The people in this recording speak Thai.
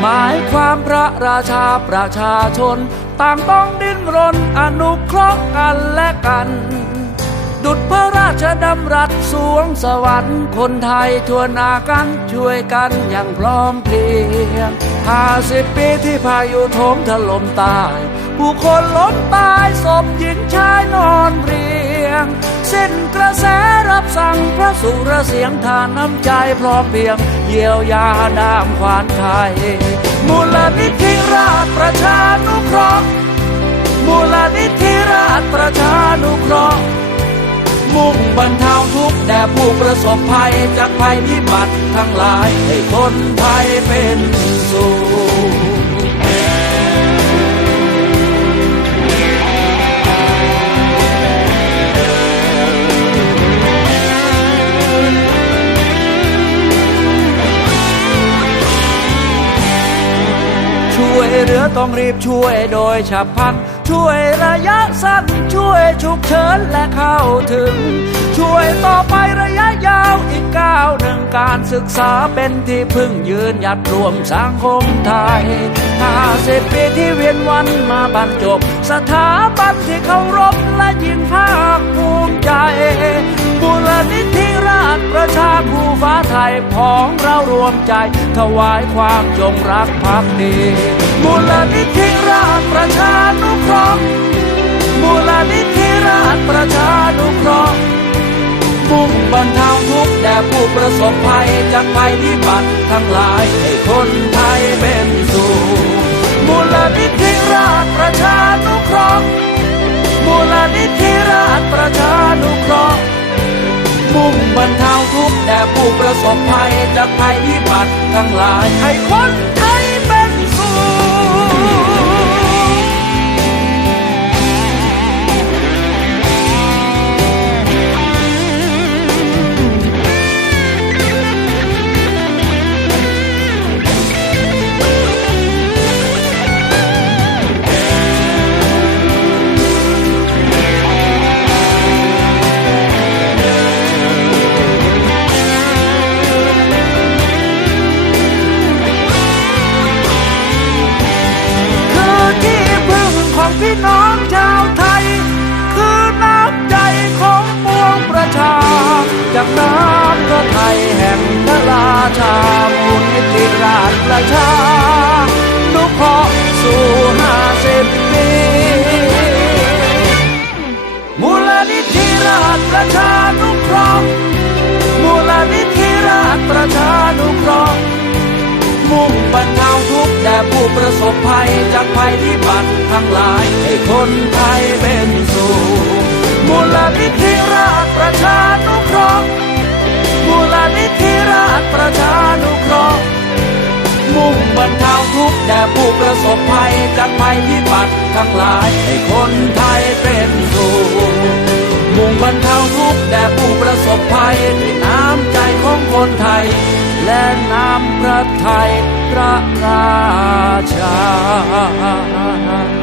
หมายความพระราชาประชาชน ต่างต้องดิ้นรนอนุเคราะห์กันและกัน ดุจพระราชดำรัสสวงสวรรค์คนไทยทั่วหนากันช่วยกันอย่างพร้อมเพรียงห้าสิบปีที่พายุโถมถล่มตาย ผู้คนล้มตายศพหญิงชายนอนเรียง สิ้นกระแส รับสั่งพระสุรเสียงทานน้ำใจพร้อมเพียง เยียวยาดามขวานไทย มูลนิธิราชประชานุเคราะห์มูลนิธิราชประชานุเคราะห์มุ่งบรรเทาทุกข์แด่ผู้ประสบภัยจากภัยพิบัติทั้งหลายให้คนไทยเป็นสุข เหลือต้องรีบช่วยโดยฉับพลัน ช่วยระยะสั้น ช่วยฉุกเฉินและเข้าถึง ช่วยต่อไประยะยาวอีกก้าวหนึ่งการศึกษาเป็นที่พึ่งยืนหยัดรวมสังคมไทยห้าสิบปีที่เวียนวันมาบรรจบ สถาบันที่เคารพและยิ่งภาคภูมิใจบุรนิธิาชประชาผู้ฟ้าไทยพ้องเรารวมใจ ถวายความจงรักภักดี มูลนิธิราชประชานุเคราะห์มูลนิธิราชประชานุเคราะห์มุ่งบรรเทาทุกข์แด่ผู้ประสบภัยจากภัยพิบัติทั้งหลายให้คนไทยเป็นสุขมูลนิธิราชประชานุเคราะห์มูลนิธิราชประชานุเคราะห์ ผู้ประสบภัยจากภัยพิบัติทั้งหลายให้คนไทย ไทยแห่งพระราชามูลนิธิราชประชานุเคราะห์สู่ห้าสิบปีมูลนิธิราชประชานุเคราะห์มูลนิธิราชประชานุเคราะห์มุ่งบรรเทาทุกข์แด่ผู้ประสบภัยจากภัยพิบัติทั้งหลายให้คนไทยเป็นสุขมูลนิธิราชประชานุเคราะห์ ประชานุเคราะห์ มุ่งบรรเทาทุกข์แด่ผู้ประสบภัยจากภัยพิบัติทั้งหลายให้คนไทยเป็นสุขมุ่งบรรเทาทุกข์แด่ผู้ประสบภัยด้วยน้ำใจของคนไทย และน้ำพระไทยพระราชา